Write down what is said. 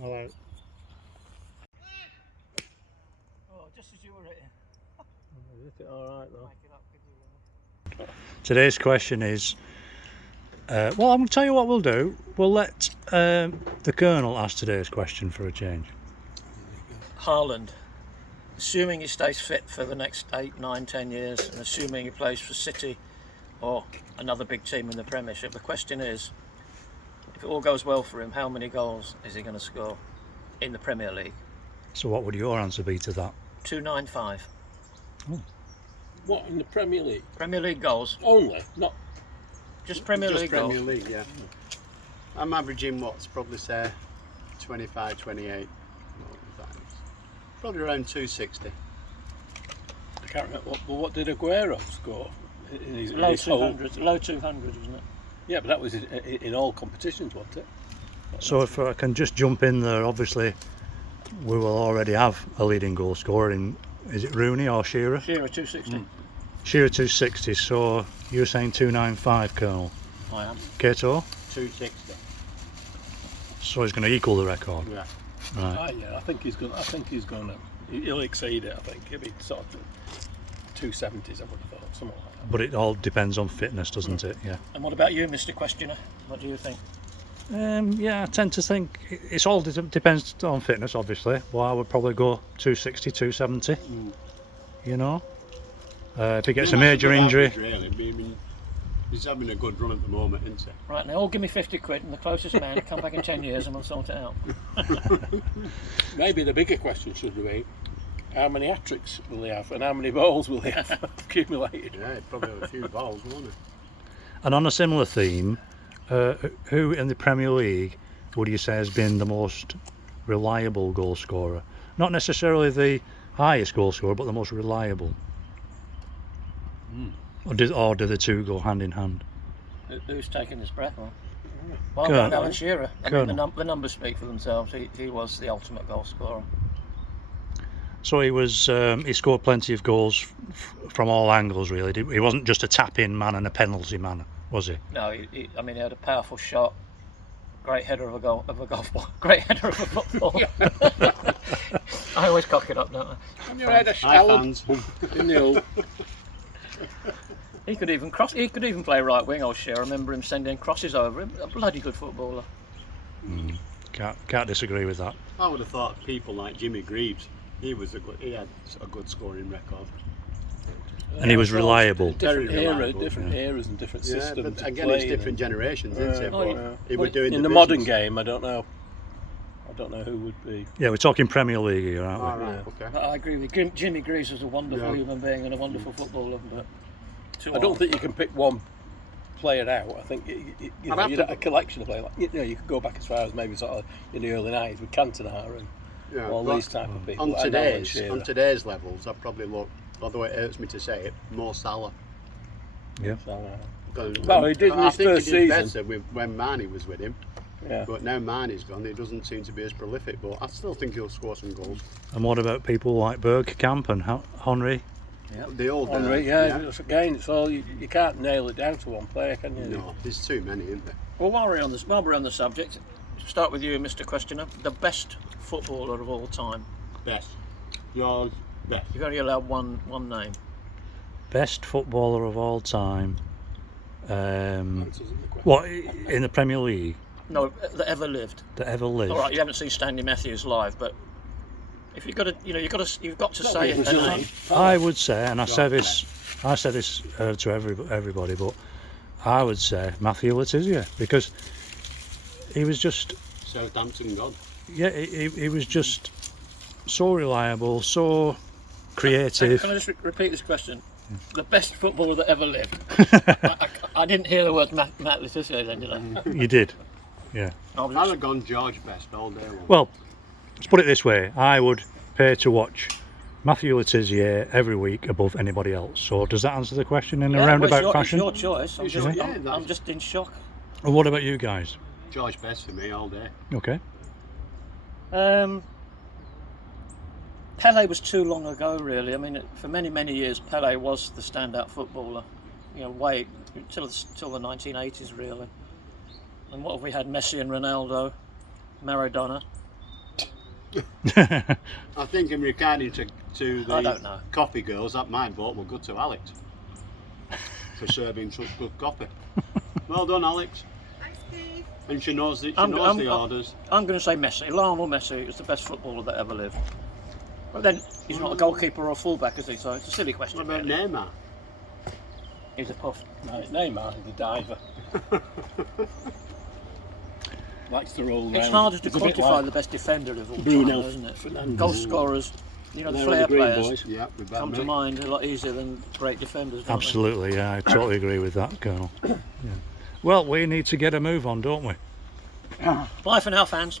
Hello. Oh, just as you were hitting. Is it all right though? Make it up, give you a Today's question is, well, I'm going to tell you what we'll do. We'll let the Colonel ask today's question for a change. Haaland, assuming he stays fit for the next 8, 9, 10 years, and assuming he plays for City or another big team in the Premiership, the question is, if it all goes well for him, how many goals is he going to score in the Premier League? So what would your answer be to that? 295. What, in the Premier League? Premier League goals, Only? Not just Premier Just League Premier goals. League, yeah. I'm averaging what's probably say 25, 28. Probably around 260. I can't remember. What did Aguero score? In his, Low his whole- 200s, low 200s, wasn't it? Yeah, but that was in all competitions, wasn't it? So if I can just jump in there, obviously we will already have a leading goal scorer in, is it Rooney or Shearer? Shearer 260. Shearer 260, so you're saying 295, Colonel. I am. Kato? 260. So he's going to equal the record. Yeah. Right. Yeah, I think he's going to. He'll exceed it. I think he'll be sort of 270s. I would have thought, something like that. But it all depends on fitness, doesn't it? Yeah. And what about you, Mr. Questioner? What do you think? Yeah, I tend to think it's all depends on fitness, obviously. Well, I would probably go 260, 270. You know, if he gets a major injury. Really. I mean, he's having a good run at the moment, isn't he? Right, now all give me 50 quid and the closest man will come back in 10 years and we'll sort it out. Maybe the bigger question should be, how many hat-tricks will he have and how many balls will he have accumulated? Yeah, he'd probably have a few balls, won't he? And on a similar theme, who in the Premier League would you say has been the most reliable goal scorer? Not necessarily the highest goal scorer, but the most reliable. Or do the two go hand in hand? Who's taking this breath on? Well, Colonel. Alan Shearer. I mean, Colonel. the numbers speak for themselves. He was the ultimate goal scorer. So he scored plenty of goals from all angles, really. He wasn't just a tap-in man and a penalty man, was he? No, he had a powerful shot, great header of a golf ball, great header of a football. I always cock it up, don't I? And you had a Hi, fans. in the old. He could even cross. He could even play right wing. Old Shearer. I remember him sending crosses over him. A bloody good footballer. Can't disagree with that. I would have thought people like Jimmy Greaves, he had a good scoring record. And he was reliable. Different Very reliable, different eras and different Yeah, systems. but again, it's different generations, isn't it? Oh, But yeah. he was doing in the business. modern game, I don't know who would be. Yeah, we're talking Premier League here, aren't we? All right, Yeah. okay. I agree with you. Jimmy Greaves was a wonderful Yeah. human being and a wonderful footballer, but I don't think you can pick one player out. I think you'd have a collection of players. Like, you could go back as far as maybe sort of in the early 90s with Cantona and Yeah, all but these type of people. on and Alan today's Shearer. levels, I'd probably look, although it hurts me to say it, more Salah. Yeah. So, Because Well, he did in I his think first he did season. better when Marnie was with him, yeah. but now Marnie's gone, he doesn't seem to be as prolific, but I still think he'll score some goals. And what about people like Bergkamp and Henry? The old Henry, again, it's all you can't nail it down to one player, can you? No, there's too many, isn't there? well, while we're on the subject, start with you, Mr. Questioner. The best footballer of all time. Best. Yours, best. You've only allowed one name. Best footballer of all time. Answers in the question. What, in the Premier League No, that ever lived. that ever lived? All right, you haven't seen Stanley Matthews live, but if you've got to, you've got to say really a name. done. I would say, and I said this to everybody, but I would say Matthew Letizia, because he was just, Southampton God. yeah, he was just so reliable, so creative. Can I just repeat this question? The best footballer that ever lived. I didn't hear the word Matt Letizia then, did I? You did, yeah. I was I'd have gone George Best all day long. Well, let's put it this way: I would pay to watch Matthew Letizia every week above anybody else. So does that answer the question in a roundabout fashion? It's your choice. I'm just, Yeah, I'm, that's- I'm just in shock. And what about you guys? George Best for me all day. Okay. Pele was too long ago, really. I mean, for many years, Pele was the standout footballer. You know, way till the 1980s, really. And what have we had? Messi and Ronaldo, Maradona. I think in regarding to I don't the know. coffee girls, that my vote will go to Alex for serving such good coffee. Well done, Alex. Thanks, Steve. And she knows the I'm- orders. I'm going to say Messi. Lionel Messi is the best footballer that ever lived. But then he's not a goalkeeper or a fullback, is he? So it's a silly question. What about really. Neymar? He's a puff. No, Neymar is the diver. Likes to roll It's round. harder to He's a bit quantify like the best defender of all Bruno time, isn't it? Fernandes. Goal scorers, you know, the They're flair the green players boys. Yeah, with that come to mate. mind a lot easier than great defenders. Don't Absolutely, yeah, I totally agree with that, Colonel. Yeah. Well, we need to get a move on, don't we? They? Bye for now, fans.